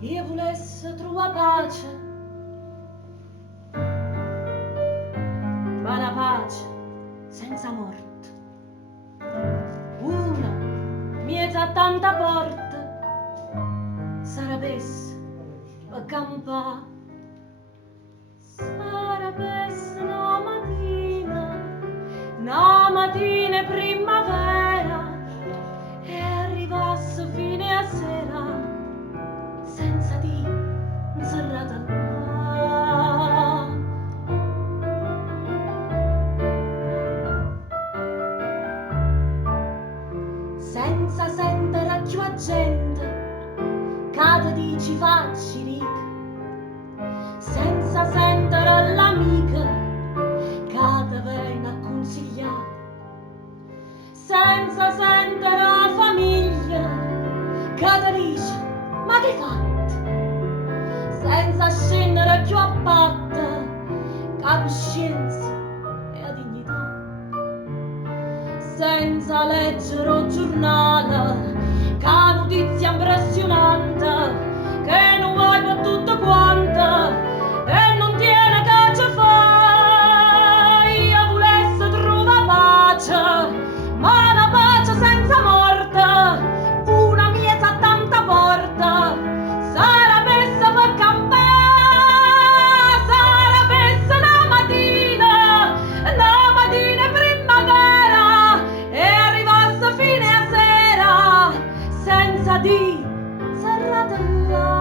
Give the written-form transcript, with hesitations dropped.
io volesse trovare pace, ma la pace senza morte. Una miezza tanta porta sarebbe per campare, sarebbe una mattina primavera, e arrivasse fine a sera senza di inserrata là. Senza sentire più a gente che dici facci ric, senza sentire l'amica che ti viene a consigliare, senza sentire la famiglia che ti dice ma che fate, senza scendere più a patta che la coscienza e la dignità, senza leggere un giornale che notizia impressionante che non vuoi per tutto quanto e non tiene che ci fai. Io volesse trovare pace, ma una pace senza morte, una miezza tanta porta sarebbe per campare, sarebbe una mattina primavera, e arrivasse fine a sera senza di serrata là.